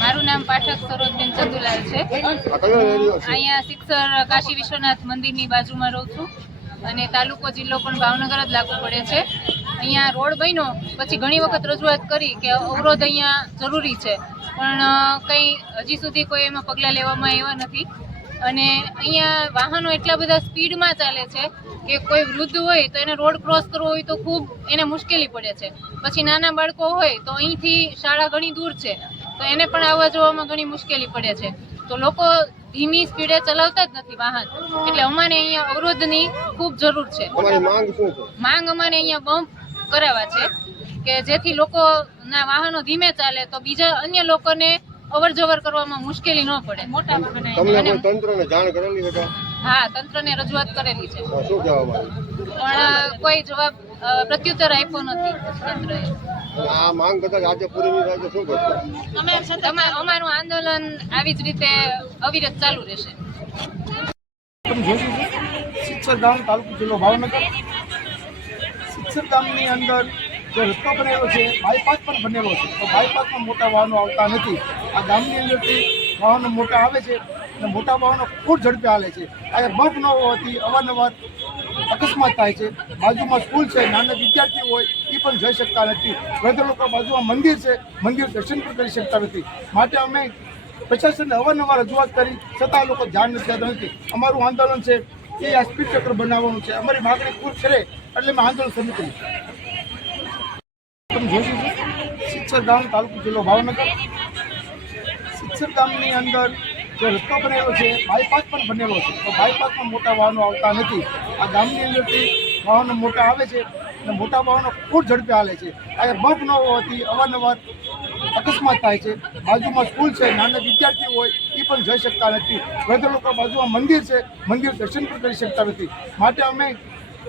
મારું નામ પાઠક સરોજબેન ચંદુલાલ છે। અહીંયા સિક્સર કાશી વિશ્વનાથ મંદિરની બાજુમાં રહું છું અને તાલુકો જિલ્લો પણ ભાવનગર જ લાગુ પડે છે। અહીંયા રોડ બન્યો પછી ઘણી વખત રજૂઆત કરી કે અવરોધ અહીંયા જરૂરી છે, પણ કંઈ હજી સુધી કોઈ એમાં પગલાં લેવામાં આવ્યા નથી। અને અહીંયા વાહનો એટલા બધા સ્પીડમાં ચાલે છે કે કોઈ વૃદ્ધ હોય તો એને રોડ ક્રોસ કરવો હોય તો ખૂબ એને મુશ્કેલી પડે છે। પછી નાના બાળકો હોય તો અહીંથી શાળા ઘણી દૂર છે તો એને પણ આવવા જવામાં ઘણી મુશ્કેલી પડે છે। તો લોકો ધીમી સ્પીડે ચલાવતા જ નથી વાહન, એટલે અમારે અહીંયા અવરોધની ખૂબ જરૂર છે। માંગ અમારે અહીંયા બમ્પ કરાવવા છે કે જેથી લોકોના વાહનો ધીમે ચાલે તો બીજા અન્ય લોકોને અવર જવર કરવામાં મુશ્કેલી ન પડે। તંત્રને જાણ કરેલી છે? હા, તંત્રને રજૂઆત કરેલી છે, પણ કોઈ જવાબ પ્રત્યુત્તર આપ્યો નથી તંત્રએ। આ માંગ કદાચ આજે પૂરી નહીં થાય તો શું કરશો? અમારું આંદોલન આવી જ રીતે અવિરત ચાલુ રહેશે। સિક્સર ગામ, તાલુકો જિલ્લો ભાવનગર। સિક્સર ગામની અંદર જે રસ્તો બનેલો છે, બાયપાસ પણ બનેલો છે, તો બાયપાસમાં મોટા વાહનો આવતા નથી। આ ગામની અંદરથી વાહનો મોટા આવે છે અને મોટા વાહનો ખૂબ ઝડપે હાલે છે। આ બમ્પ ન હોવાથી અવારનવાર અકસ્માત થાય છે। બાજુમાં સ્કૂલ છે, નાના વિદ્યાર્થીઓ હોય એ પણ જઈ શકતા નથી। વૃદ્ધ લોકો બાજુમાં મંદિર છે, મંદિર દર્શન પણ કરી શકતા નથી। માટે અમે પ્રશાસનને અવારનવાર રજૂઆત કરી છતાં લોકો ધ્યાન નથી આપતા નથી। અમારું આંદોલન છે એ આ સ્પીડ ચક્ર બનાવવાનું છે। અમારી માગણી પૂરી કરે એટલે અમે આંદોલન શરૂ કર્યું। સિક્સર ગામ, તાલુકો જિલ્લો ભાવનગર। સિક્સર ગામની અંદર જે રસ્તો બનેલો છે, બાયપાસ પણ બનેલો છે, તો બાયપાસમાં મોટા વાહનો આવતા નથી। આ ગામની અંદરથી વાહનો મોટા આવે છે અને મોટા વાહનો ખૂબ ઝડપે હાલે છે। આ બમ્પ ન હોવાથી અવારનવાર અકસ્માત થાય છે। બાજુમાં સ્કૂલ છે, નાના વિદ્યાર્થીઓ હોય એ પણ જઈ શકતા નથી। વૃદ્ધ લોકો બાજુમાં મંદિર છે, મંદિર દર્શન પણ કરી શકતા નથી। માટે અમે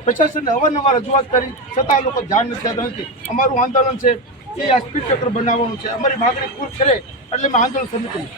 પ્રશાસનને અવારનવાર રજૂઆત કરી છતાં લોકો ધ્યાન નથી આપતા નથી। અમારું આંદોલન છે એ આ સ્પીડ ચક્ર બનાવવાનું છે। અમારી માગણી પૂરી કરે એટલે અમે આંદોલન શરૂ કર્યું।